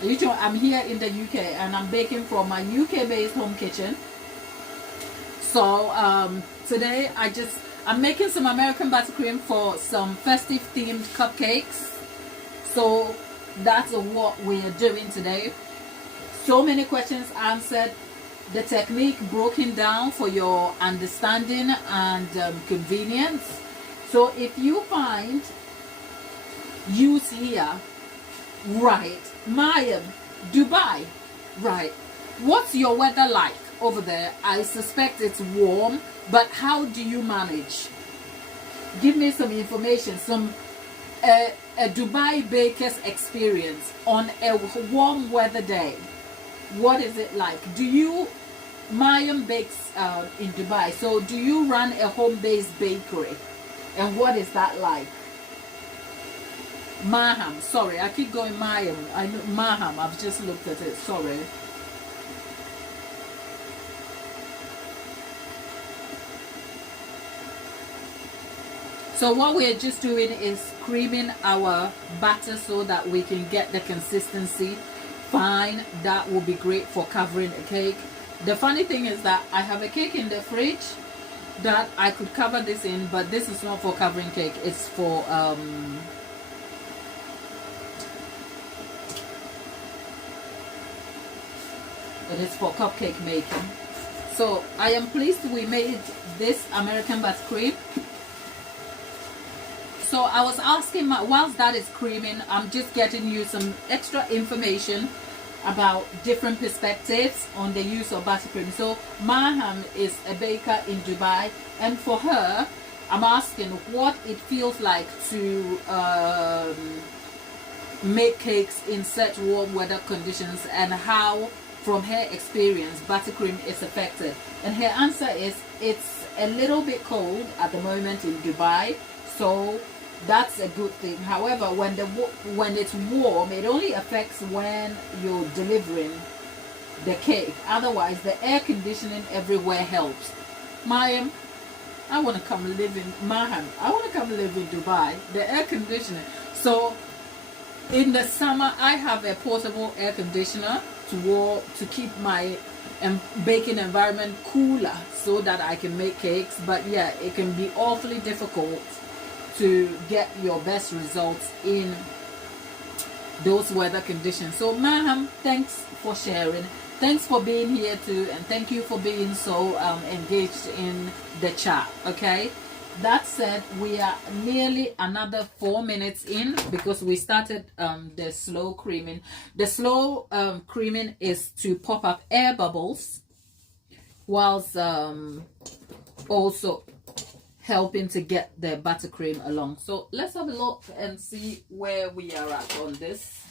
I'm here in the UK and I'm baking from my UK based home kitchen. So today I'm making some American buttercream for some festive themed cupcakes. So that's what we are doing today. So many questions answered, the technique broken down for your understanding and convenience. So if you find use here, right, Mayam, Dubai, right, what's your weather like over there? I suspect it's warm, but how do you manage? Give me some information, some a Dubai baker's experience on a warm weather day. What is it like? Do you, Mayam bakes in Dubai, so do you run a home-based bakery? And what is that like? Maham, sorry, I keep going Mayam. I know Maham, I've just looked at it, sorry. So what we're just doing is creaming our batter so that we can get the consistency fine. That will be great for covering a cake. The funny thing is that I have a cake in the fridge that I could cover this in, but this is not for covering cake. It's for it is for cupcake making. So I am pleased we made this American buttercream. So I was asking, whilst that is creaming, I'm just getting you some extra information about different perspectives on the use of buttercream. So Maham is a baker in Dubai, and for her, I'm asking what it feels like to make cakes in such warm weather conditions, and how, from her experience, buttercream is affected. And her answer is it's a little bit cold at the moment in Dubai, so that's a good thing. However, when it's warm, it only affects when you're delivering the cake. Otherwise, the air conditioning everywhere helps. Mayam, I want to come live in Maham. I want to come live in Dubai. The air conditioning. So in the summer, I have a portable air conditioner to keep my baking environment cooler so that I can make cakes. But yeah, it can be awfully difficult to get your best results in those weather conditions. So Maham, thanks for sharing, thanks for being here too, and thank you for being so engaged in the chat. Okay, that said, we are nearly another 4 minutes in because we started the slow creaming. The slow creaming is to pop up air bubbles whilst also helping to get the buttercream along. So let's have a look and see where we are at on this.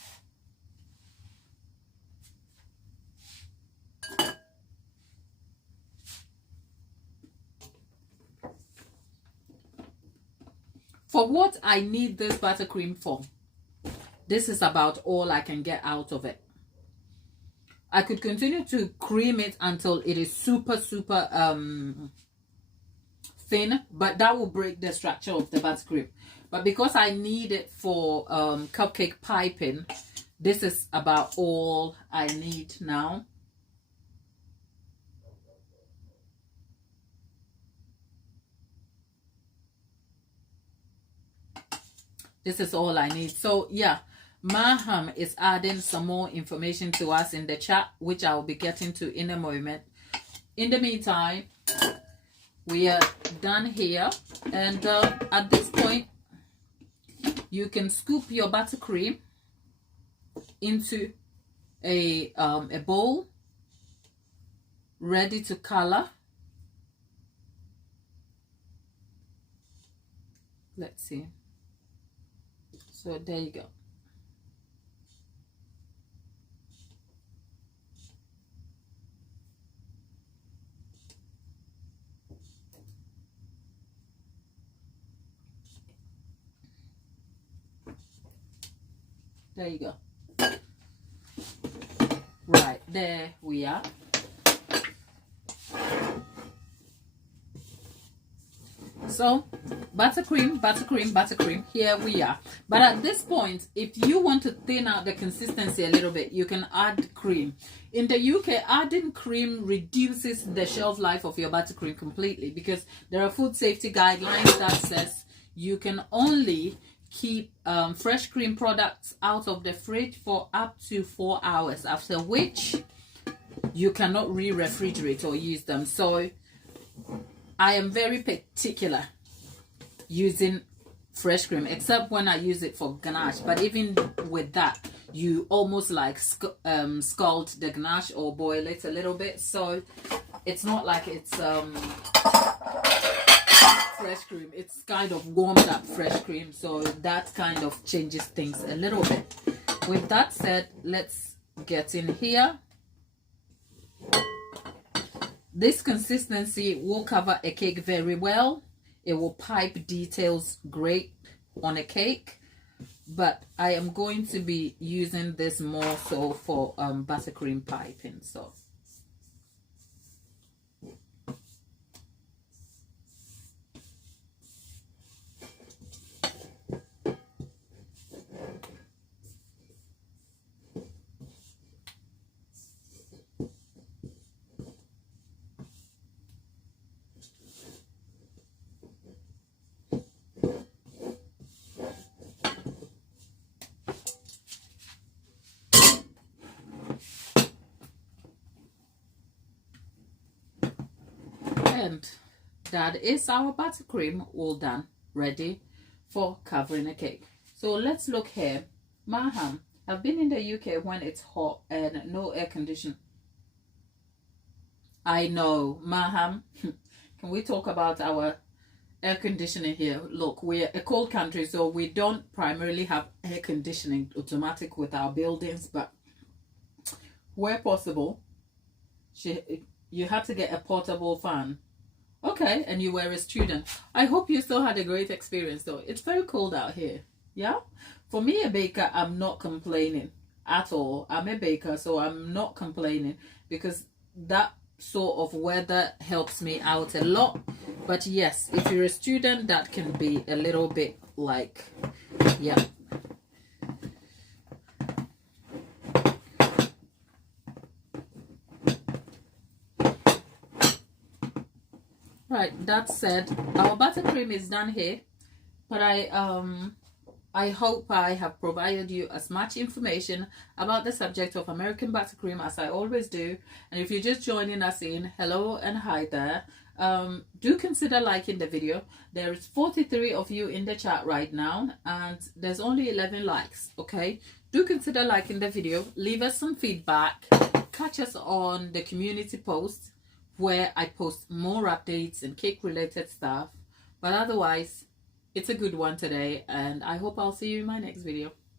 For what I need this buttercream for, this is about all I can get out of it. I could continue to cream it until it is super thin, but that will break the structure of the buttercream. But because I need it for cupcake piping, this is about all I need now. This is all I need. So yeah, Maham is adding some more information to us in the chat, which I'll be getting to in a moment. In the meantime, we are done here, and at this point you can scoop your buttercream into a bowl ready to color. Let's see. So there you go. There you go. Right, there we are. So buttercream, buttercream, buttercream. Here we are. But at this point, if you want to thin out the consistency a little bit, you can add cream. In the UK, adding cream reduces the shelf life of your buttercream completely, because there are food safety guidelines that says you can only keep fresh cream products out of the fridge for up to 4 hours, after which you cannot re-refrigerate or use them. So I am very particular using fresh cream, except when I use it for ganache. But even with that, you almost like scald the ganache or boil it a little bit, so it's not like it's fresh cream. It's kind of warmed up fresh cream, so that kind of changes things a little bit. With that said, let's get in here. This consistency will cover a cake very well. It will pipe details great on a cake, but I am going to be using this more so for buttercream piping. So and that is our buttercream all done, ready for covering a cake. So let's look here. Maham, I've been in the UK when it's hot and no air conditioning. I know, Maham. Can we talk about our air conditioning here? Look, we're a cold country, so we don't primarily have air conditioning automatic with our buildings, but where possible, you have to get a portable fan. Okay, and you were a student. I hope you still had a great experience though. It's very cold out here. Yeah? For me, a baker, I'm not complaining at all. I'm a baker, so I'm not complaining, because that sort of weather helps me out a lot. But yes, if you're a student, that can be a little bit like, yeah. Right, that said, our buttercream is done here, but I hope I have provided you as much information about the subject of American buttercream as I always do. And if you're just joining us in, hello and hi there. Do consider liking the video. There is 43 of you in the chat right now, and there's only 11 likes. Okay, do consider liking the video. Leave us some feedback. Catch us on the community post, where I post more updates and cake related stuff. But otherwise, it's a good one today, and I hope I'll see you in my next video.